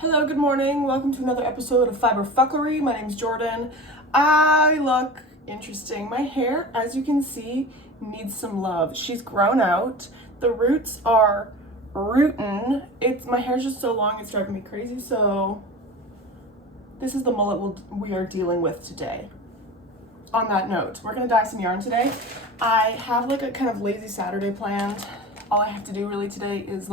Hello, good morning. Welcome to another episode of Fibre Fckery. My name's Jordan. I look interesting. My hair, as you can see, needs some love. She's grown out. The roots are rootin'. My hair's just so long, it's driving me crazy. So this is the mullet we are dealing with today. On that note, we're gonna dye some yarn today. I have like a kind of lazy Saturday planned. All I have to do really today is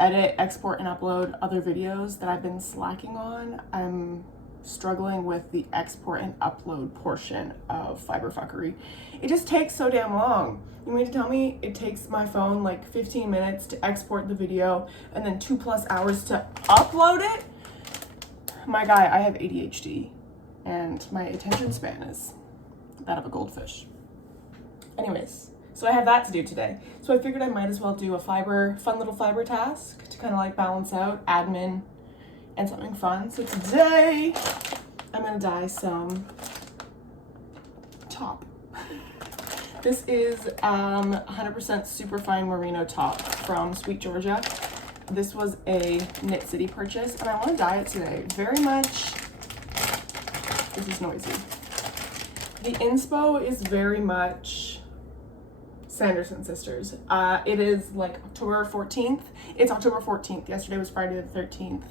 edit, export, and upload other videos that I've been slacking on. I'm struggling with the export and upload portion of Fibre Fuckery. It just takes so damn long. You mean to tell me it takes my phone like 15 minutes to export the video and then 2+ hours to upload it? My guy, I have ADHD and my attention span is that of a goldfish. Anyways, so I have that to do today. So I figured I might as well do a fun little fiber task to kind of like balance out admin and something fun. So today I'm gonna dye some top. This is 100% superfine merino top from Sweet Georgia. This was a Knit City purchase and I want to dye it today. Very much, this is noisy. The inspo is very much Sanderson Sisters. It is like October 14th. It's October 14th. Yesterday was Friday the 13th.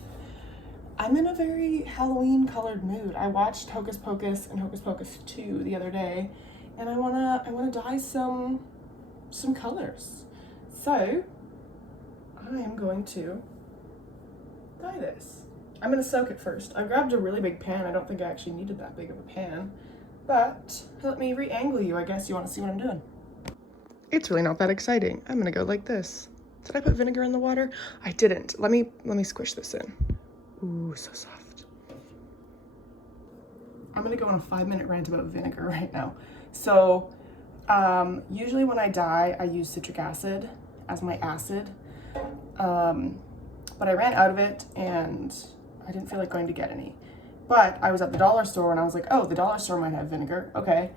I'm in a very Halloween colored mood. I watched Hocus Pocus and Hocus Pocus 2 the other day, and I wanna dye some colors. So I am going to dye this. I'm gonna soak it first. I grabbed a really big pan. I don't think I actually needed that big of a pan, but let me re-angle you. I guess you want to see what I'm doing. It's really not that exciting. I'm gonna go like this. Did I put vinegar in the water? I didn't. Let me squish this in. Ooh, so soft. I'm gonna go on a 5-minute rant about vinegar right now. So usually when I dye, I use citric acid as my acid. But I ran out of it and I didn't feel like going to get any. But I was at the dollar store and I was like, oh, the dollar store might have vinegar. Okay.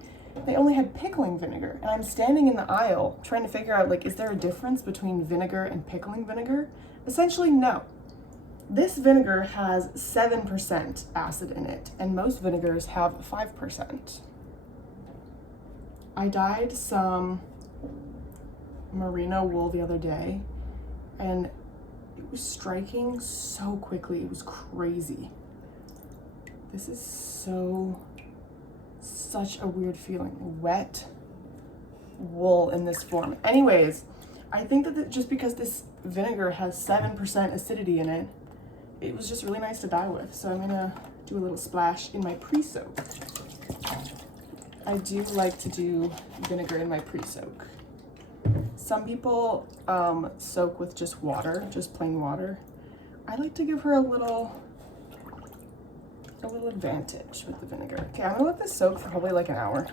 They only had pickling vinegar, and I'm standing in the aisle trying to figure out, like, is there a difference between vinegar and pickling vinegar? Essentially, no. This vinegar has 7% acid in it, and most vinegars have 5%. I dyed some merino wool the other day, and it was striking so quickly. It was crazy. This is such a weird feeling. Wet wool in this form. Anyways, I think that just because this vinegar has 7% acidity in it, it was just really nice to dye with. So I'm gonna do a little splash in my pre-soak. I do like to do vinegar in my pre-soak. Some people soak with just water, just plain water. I like to give her a little advantage with the vinegar. Okay, I'm gonna let this soak for probably like an hour,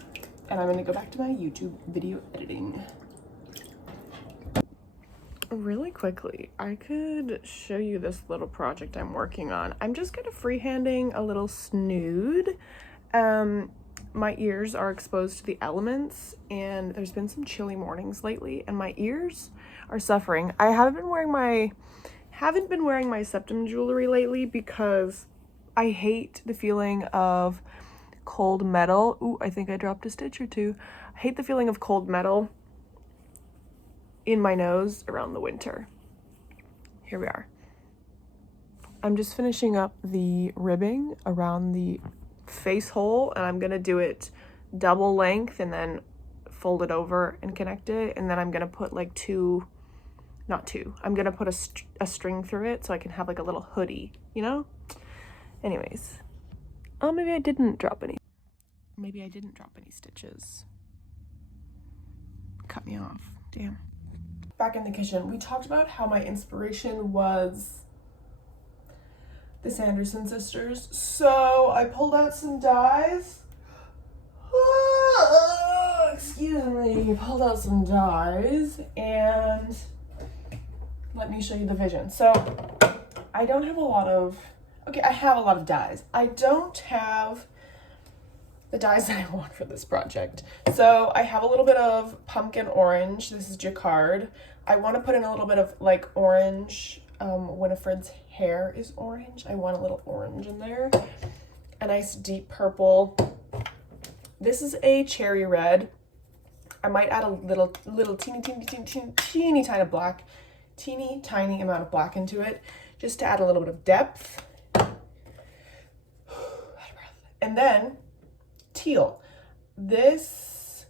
and I'm gonna go back to my YouTube video editing. Really quickly, I could show you this little project I'm working on. I'm just gonna freehanding a little snood. My ears are exposed to the elements, and there's been some chilly mornings lately, and my ears are suffering. I haven't been wearing my septum jewelry lately because I hate the feeling of cold metal. Ooh, I think I dropped a stitch or two. I hate the feeling of cold metal in my nose around the winter. Here we are. I'm just finishing up the ribbing around the face hole, and I'm gonna do it double length and then fold it over and connect it, and then I'm gonna put like I'm gonna put a string through it so I can have like a little hoodie, you know? Anyways, oh, maybe I didn't drop any stitches. Cut me off, damn. Back in the kitchen, we talked about how my inspiration was the Sanderson Sisters. So I pulled out some dyes. Excuse me, pulled out some dyes, and let me show you the vision. So I don't have a lot of, I have a lot of dyes. I don't have the dyes that I want for this project. So I have a little bit of pumpkin orange. This is jacquard. I want to put in a little bit of like orange Winifred's hair is orange. I want a little orange in there. A nice deep purple. This is a cherry red. I might add a little teeny tiny amount of black into it, just to add a little bit of depth. And then teal. This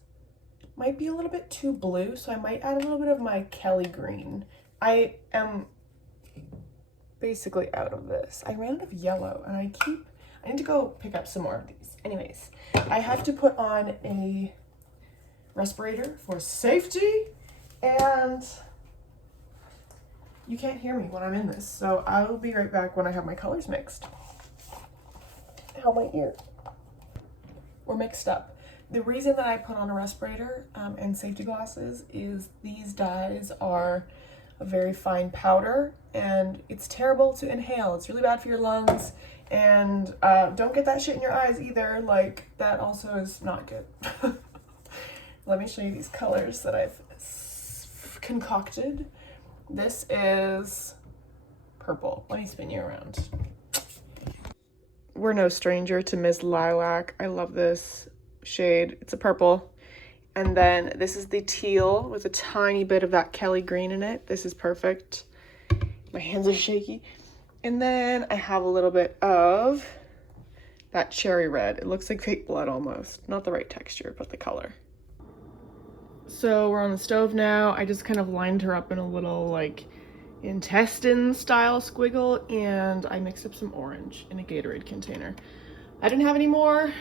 might be a little bit too blue, so I might add a little bit of my Kelly green. I am basically out of this. I ran out of yellow, and I need to go pick up some more of these. Anyways, I have to put on a respirator for safety, and you can't hear me when I'm in this, so I'll be right back when I have my colors mixed. Ow, my ear. We're mixed up. The reason that I put on a respirator and safety glasses is these dyes are a very fine powder, and it's terrible to inhale. It's really bad for your lungs, and don't get that shit in your eyes either. Like, that also is not good. Let me show you these colors that I've concocted. This is purple. Let me spin you around. We're no stranger to Miss Lilac. I love this shade. It's a purple. And then this is the teal with a tiny bit of that Kelly green in it. This is perfect. My hands are shaky. And then I have a little bit of that cherry red. It looks like fake blood almost. Not the right texture, but the color. So we're on the stove now. I just kind of lined her up in a little like intestine style squiggle, and I mixed up some orange in a Gatorade container. I didn't have any more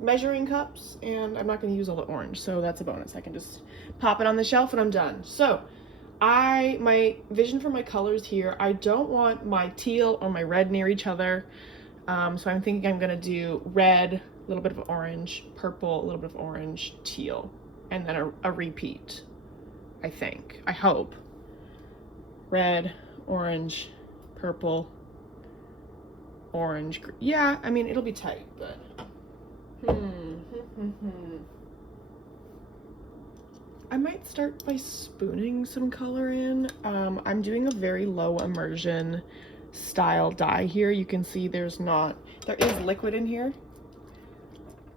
measuring cups, and I'm not going to use all the orange, so that's a bonus. I can just pop it on the shelf and I'm done. So my vision for my colors here, I don't want my teal or my red near each other, so I'm thinking I'm going to do red, a little bit of orange, purple, a little bit of orange, teal, and then a repeat, I hope. Red, orange, purple, orange. Yeah, I mean, it'll be tight, but I might start by spooning some color in. I'm doing a very low immersion style dye here. You can see there is liquid in here,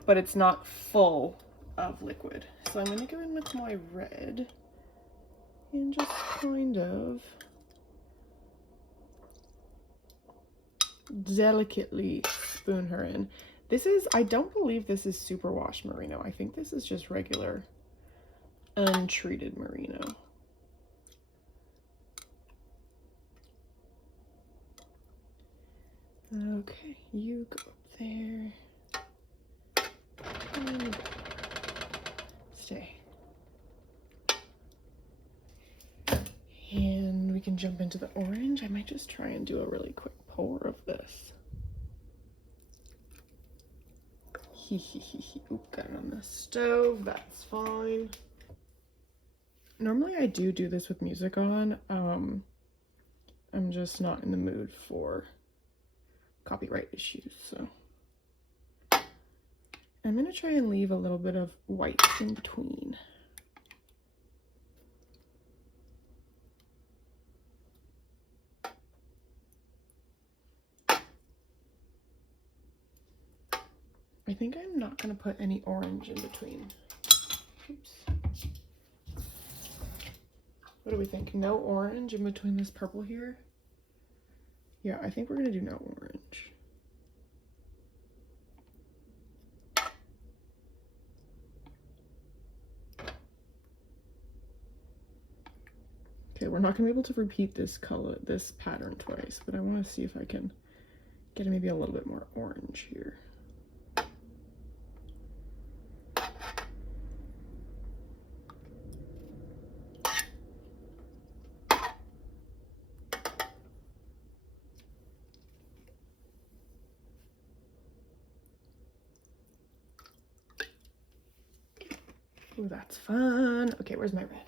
but it's not full of liquid. So I'm gonna go in with my red and just kind of delicately spoon her in. I don't believe this is superwash merino. I think this is just regular untreated merino. Okay, you go up there. And stay. And we can jump into the orange. I might just try and do a really quick pour of this. Oop, got it on the stove. That's fine. Normally I do this with music on. I'm just not in the mood for copyright issues, so I'm gonna try and leave a little bit of white in between. I think I'm not gonna put any orange in between. Oops. What do we think? No orange in between this purple here? Yeah, I think we're gonna do no orange. Okay, we're not gonna be able to repeat this pattern twice, but I wanna see if I can get maybe a little bit more orange here. Ooh, that's fun. Okay, where's my red?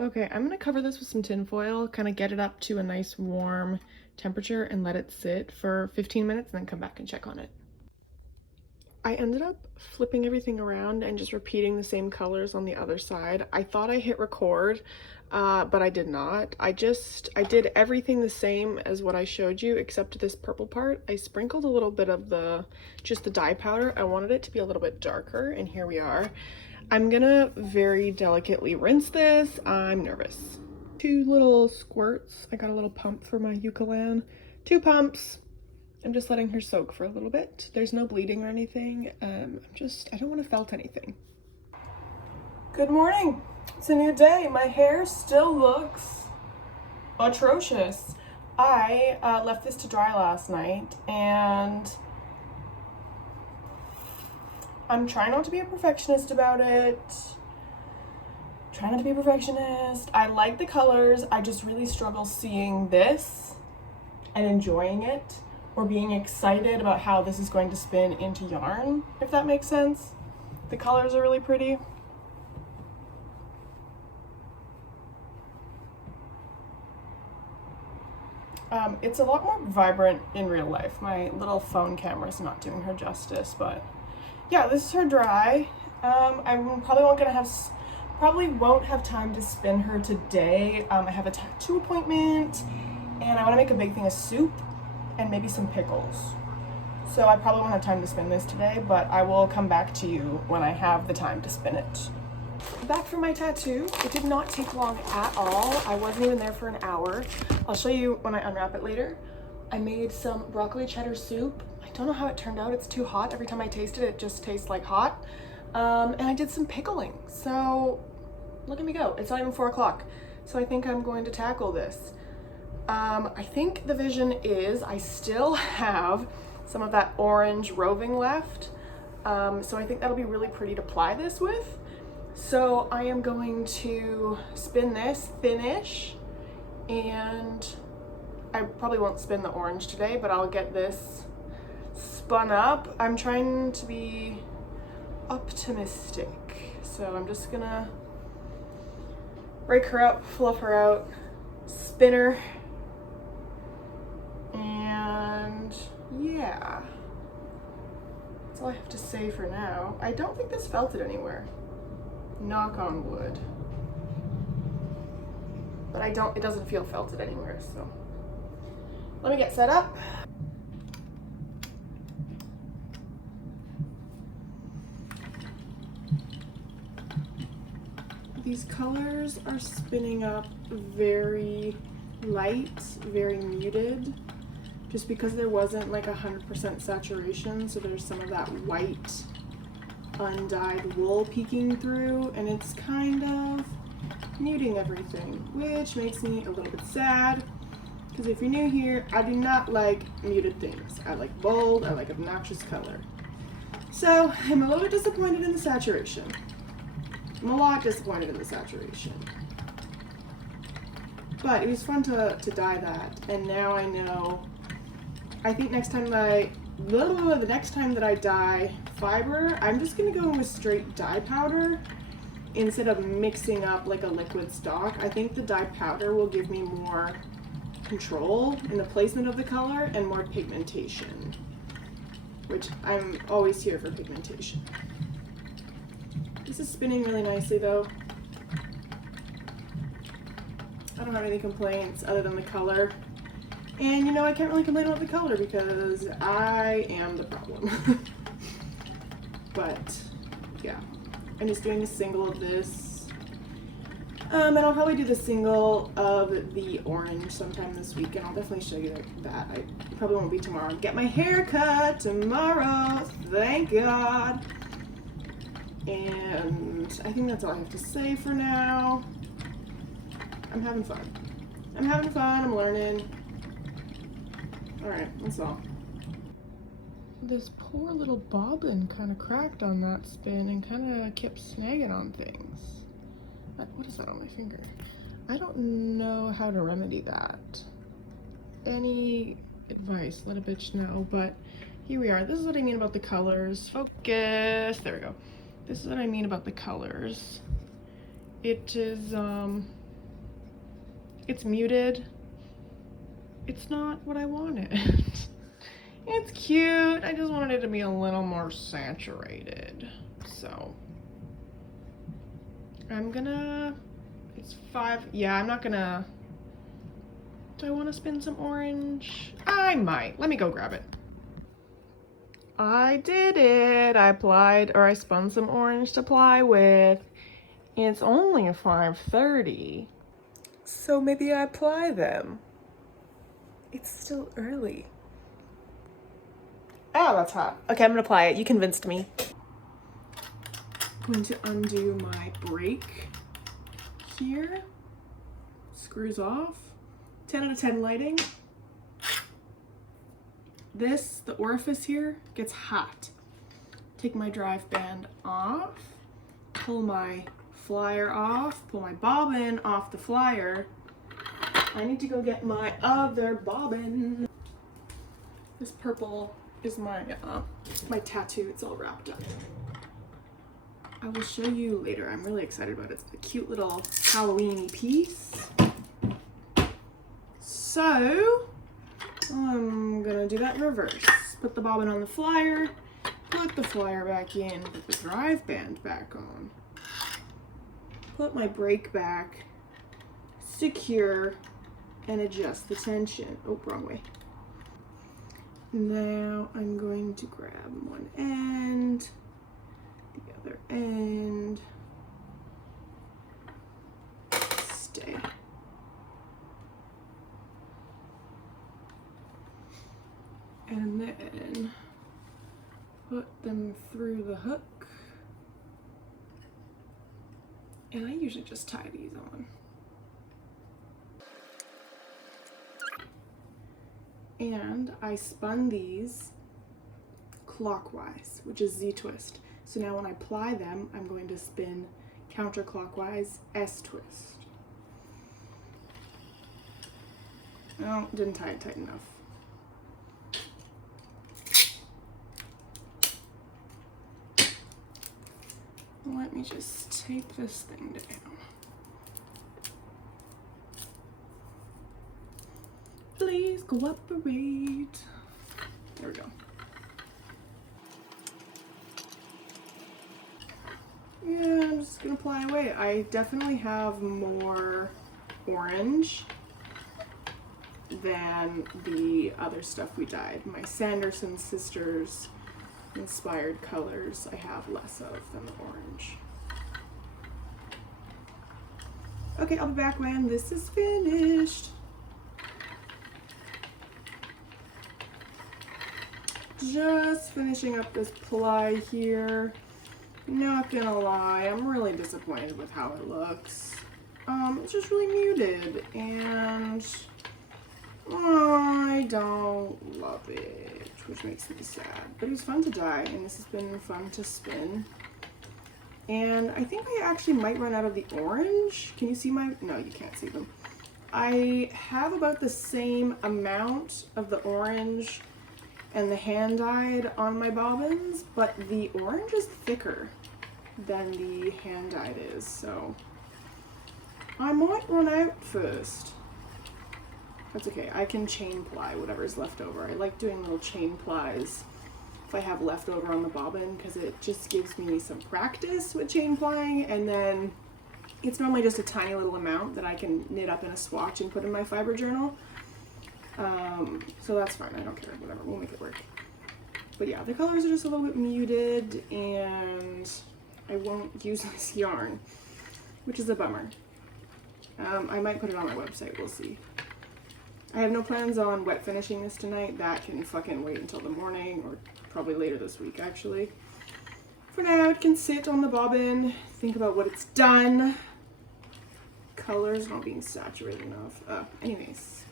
Okay, I'm gonna cover this with some tin foil, kind of get it up to a nice warm temperature and let it sit for 15 minutes and then come back and check on it. I ended up flipping everything around and just repeating the same colors on the other side. I thought I hit record, but I did not. I did everything the same as what I showed you except this purple part. I sprinkled a little bit of just the dye powder. I wanted it to be a little bit darker, and here we are. I'm gonna very delicately rinse this. I'm nervous. 2 little squirts. I got a little pump for my ukulele. 2 pumps. I'm just letting her soak for a little bit. There's no bleeding or anything. I don't want to felt anything. Good morning. It's a new day. My hair still looks atrocious. I left this to dry last night, and I'm trying not to be a perfectionist about it. Trying not to be a perfectionist. I like the colors. I just really struggle seeing this and enjoying it, or being excited about how this is going to spin into yarn, if that makes sense. The colors are really pretty. It's a lot more vibrant in real life. My little phone camera is not doing her justice, but yeah, this is her dry. I'm probably won't have time to spin her today. I have a tattoo appointment, and I want to make a big thing of soup and maybe some pickles. So I probably won't have time to spin this today, but I will come back to you when I have the time to spin it. Back from my tattoo. It did not take long at all. I wasn't even there for an hour. I'll show you when I unwrap it later. I made some broccoli cheddar soup. I don't know how it turned out. It's too hot. Every time I taste it, it just tastes like hot. And I did some pickling. So look at me go. It's not even 4 o'clock. So I think I'm going to tackle this. I think the vision is I still have some of that orange roving left. So I think that'll be really pretty to ply this with. So I am going to spin this thin-ish, and I probably won't spin the orange today, but I'll get this spun up. I'm trying to be optimistic. So I'm just gonna rake her up, fluff her out, spin her, and yeah. That's all I have to say for now. I don't think this felted anywhere. Knock on wood. But it doesn't feel felted anywhere, so. Let me get set up. These colors are spinning up very light, very muted, just because there wasn't like 100% saturation, so there's some of that white undyed wool peeking through, and it's kind of muting everything, which makes me a little bit sad, because if you're new here, I do not like muted things. I like bold, I like obnoxious color. So I'm a little bit disappointed in the saturation. I'm a lot disappointed in the saturation. But it was fun to dye that, and now I know. I think the next time that I dye fiber, I'm just gonna go with straight dye powder instead of mixing up like a liquid stock. I think the dye powder will give me more control in the placement of the color and more pigmentation, which I'm always here for pigmentation. This is spinning really nicely though. I don't have any complaints other than the color. And you know, I can't really complain about the color because I am the problem. But yeah, I'm just doing a single of this. And I'll probably do the single of the orange sometime this week, and I'll definitely show you that. I probably won't be tomorrow. Get my hair cut tomorrow, thank God. And I think that's all I have to say for now. I'm having fun. I'm learning. Alright, that's all. This poor little bobbin kind of cracked on that spin and kind of kept snagging on things. What is that on my finger? I don't know how to remedy that. Any advice, let a bitch know, but here we are. This is what I mean about the colors. Focus, there we go. This is what I mean about the colors. It is, It's muted. It's not what I wanted. It's cute. I just wanted it to be a little more saturated. So I'm gonna, it's 5. Yeah, I'm not gonna, do I want to spin some orange? I might. Let me go grab it. I did it. I applied, or I spun some orange to apply with. It's only 5:30. So maybe I apply them. It's still early. Oh, that's hot. Okay, I'm gonna apply it. You convinced me. I'm going to undo my brake here. Screws off. 10 out of 10 lighting. This, the orifice here, gets hot. Take my drive band off, pull my flyer off, pull my bobbin off the flyer. I need to go get my other bobbin. This purple is my tattoo. It's all wrapped up. I will show you later. I'm really excited about it. It's a cute little Halloween-y piece. So I'm gonna do that in reverse. Put the bobbin on the flyer, put the flyer back in, put the drive band back on, put my brake back, secure, and adjust the tension. Oh, wrong way. Now I'm going to grab one end, the other end, stay. And then put them through the hook. And I usually just tie these on. And I spun these clockwise, which is Z-twist. So now when I apply them, I'm going to spin counterclockwise S-twist. No, didn't tie it tight enough. Let me just tape this thing down. Please cooperate. There we go. Yeah, I'm just gonna apply away. I definitely have more orange than the other stuff we dyed. My Sanderson sisters inspired colors I have less of than the orange. Okay, I'll be back when this is finished. Just finishing up this ply here. Not gonna lie, I'm really disappointed with how it looks. It's just really muted and I don't love it, which makes me sad. But it was fun to dye, and this has been fun to spin. And I think I actually might run out of the orange. Can you see my, no, you can't see them. I have about the same amount of the orange and the hand dyed on my bobbins, but the orange is thicker than the hand dyed is, so I might run out first. That's okay, I can chain ply whatever's left over. I like doing little chain plies if I have leftover on the bobbin, because it just gives me some practice with chain plying, and then it's normally just a tiny little amount that I can knit up in a swatch and put in my fiber journal. So that's fine, I don't care, whatever, we'll make it work. But yeah, the colors are just a little bit muted, and I won't use this yarn, which is a bummer. I might put it on my website, we'll see. I have no plans on wet finishing this tonight. That can fucking wait until the morning, or probably later this week actually. For now, it can sit on the bobbin, think about what it's done. Colors not being saturated enough. Anyways,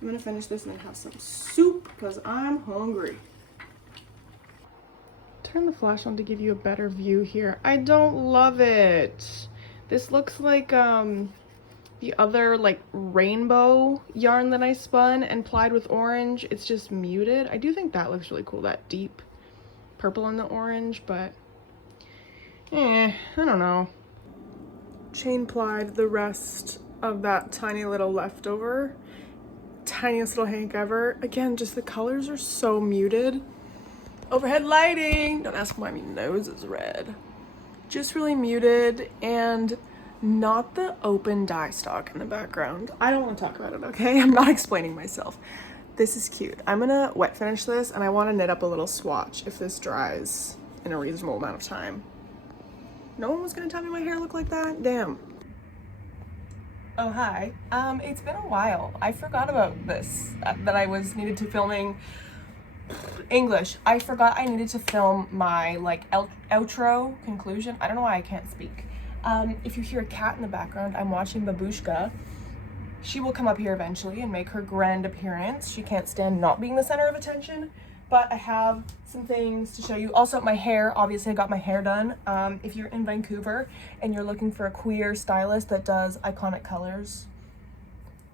I'm gonna finish this and then have some soup because I'm hungry. Turn the flash on to give you a better view here. I don't love it. This looks like the other like rainbow yarn that I spun and plied with orange. It's just muted. I do think that looks really cool, that deep purple and the orange, but I don't know. Chain plied the rest of that tiny little leftover. Tiniest little hank ever. Again, just the colors are so muted. Overhead lighting. Don't ask why my nose is red. Just really muted and not the open dye stock in the background. I don't want to talk about it, okay? I'm not explaining myself. This is cute. I'm gonna wet finish this and I want to knit up a little swatch if this dries in a reasonable amount of time. No one was gonna tell me my hair looked like that? Damn. Oh, hi. It's been a while. I forgot about this, that I was needed to filming English. I forgot I needed to film my like outro conclusion. I don't know why I can't speak. If you hear a cat in the background, I'm watching Babushka. She will come up here eventually and make her grand appearance. She can't stand not being the center of attention, but I have some things to show you. Also, my hair, obviously I got my hair done. If you're in Vancouver and you're looking for a queer stylist that does iconic colors,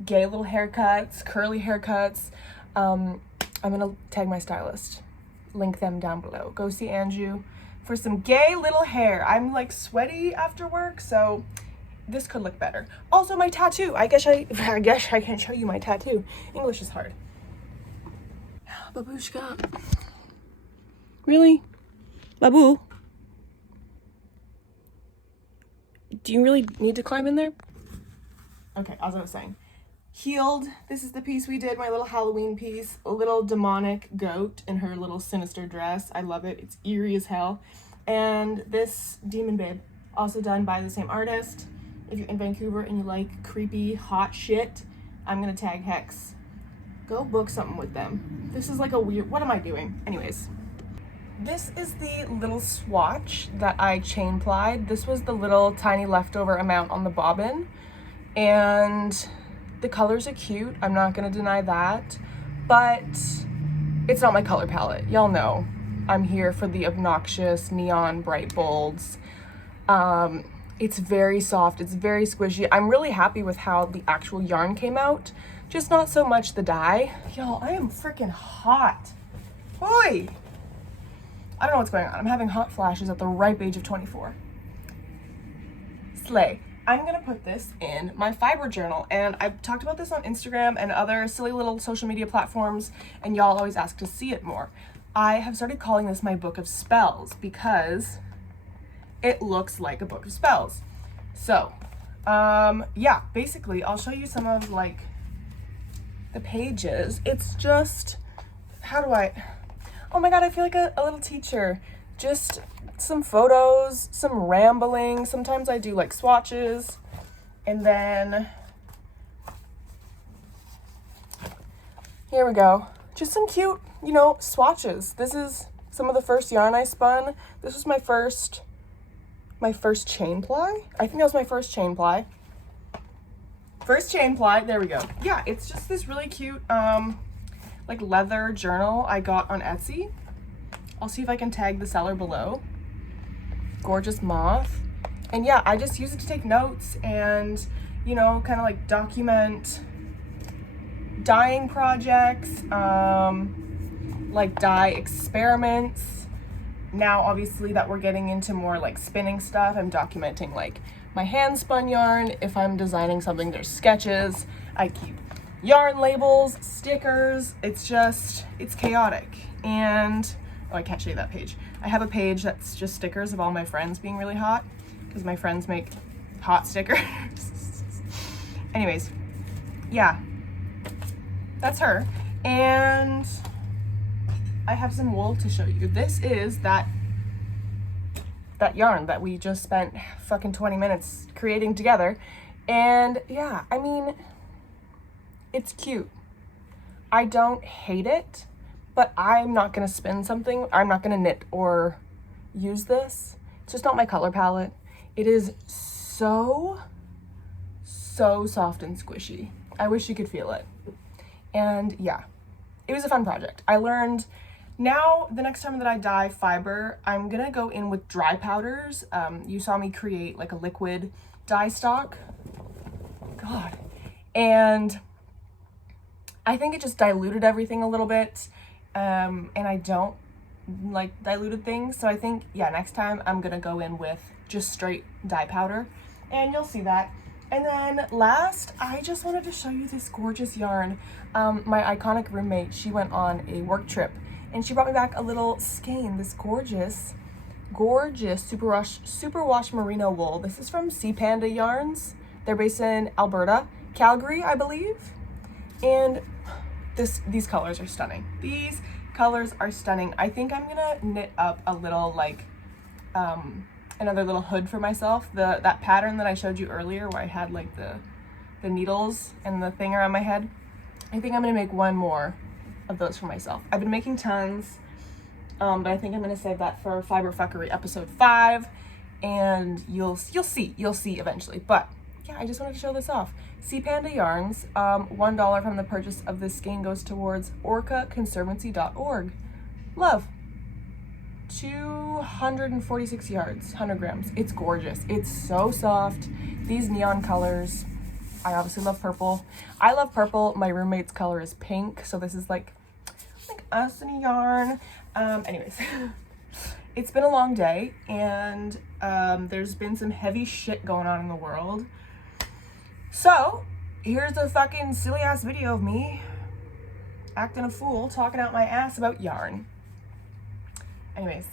gay little haircuts, curly haircuts, I'm gonna tag my stylist. Link them down below. Go see Anju for some gay little hair. I'm like sweaty after work, so this could look better. Also, my tattoo. I guess I can't show you my tattoo. English is hard. Babushka. Really? Babu? Do you really need to climb in there? Okay, as I was saying. Healed. This is the piece we did, my little Halloween piece. A little demonic goat in her little sinister dress. I love it. It's eerie as hell. And this Demon Babe, also done by the same artist. If you're in Vancouver and you like creepy, hot shit, I'm gonna tag Hex. Go book something with them. This is like a weird, what am I doing? Anyways. This is the little swatch that I chain plied. This was the little tiny leftover amount on the bobbin. And the colors are cute, I'm not gonna deny that, but it's not my color palette. Y'all know I'm here for the obnoxious neon bright bolds. It's very soft, it's very squishy. I'm really happy with how the actual yarn came out, just not so much the dye. Y'all, I am freaking hot. Oi! I don't know what's going on. I'm having hot flashes at the ripe age of 24. Slay. I'm gonna put this in my fiber journal, and I've talked about this on Instagram and other silly little social media platforms, and y'all always ask to see it more. I have started calling this my book of spells because it looks like a book of spells. So, yeah, basically I'll show you some of like the pages. It's just, oh my God, I feel like a little teacher. Just some photos, some rambling. Sometimes I do like swatches, and then here we go. Just some cute, you know, swatches. This is some of the first yarn I spun. This was my first chain ply. I think that was my first chain ply. First chain ply, there we go. Yeah, it's just this really cute, like leather journal I got on Etsy. I'll see if I can tag the seller below. Gorgeous moth. And yeah, I just use it to take notes and, you know, kind of like document dyeing projects, like dye experiments. Now, obviously that we're getting into more like spinning stuff, I'm documenting like my hand spun yarn. If I'm designing something, there's sketches. I keep yarn labels, stickers. It's chaotic. And, oh, I can't show you that page. I have a page that's just stickers of all my friends being really hot because my friends make hot stickers. Anyways, yeah, that's her. And I have some wool to show you. This is that yarn that we just spent fucking 20 minutes creating together. And yeah, I mean, it's cute. I don't hate it, but I'm not gonna spin something. I'm not gonna knit or use this. It's just not my color palette. It is so soft and squishy. I wish you could feel it. And yeah, it was a fun project. I learned. Now, the next time that I dye fiber, I'm gonna go in with dry powders. You saw me create like a liquid dye stock. God. And I think it just diluted everything a little bit. And I don't like diluted things. So I think, yeah, next time I'm gonna go in with just straight dye powder. And you'll see that. And then last, I just wanted to show you this gorgeous yarn. My iconic roommate, she went on a work trip and she brought me back a little skein, this gorgeous superwash merino wool. This is from Panda Yarns. They're based in Alberta, Calgary, I believe. And these colors are stunning. These colors are stunning. I think I'm gonna knit up a little like another little hood for myself. That pattern that I showed you earlier where I had like the needles and the thing around my head. I think I'm gonna make one more of those for myself. I've been making tons, but I think I'm gonna save that for Fibre Fuckery episode 5, and you'll see eventually. But yeah, I just wanted to show this off. Panda Yarns, $1 from the purchase of this skein goes towards orcaconservancy.org. Love. 246 yards, 100 grams. It's gorgeous. It's so soft. These neon colors. I obviously love purple. I love purple. My roommate's color is pink, so this is like us in a yarn. Anyways, it's been a long day, and there's been some heavy shit going on in the world. So here's a fucking silly ass video of me acting a fool, talking out my ass about yarn. Anyways,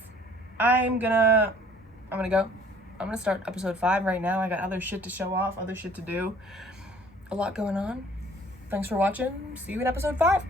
I'm gonna go. I'm gonna start episode 5 right now. I got other shit to show off, other shit to do. A lot going on. Thanks for watching. See you in episode 5.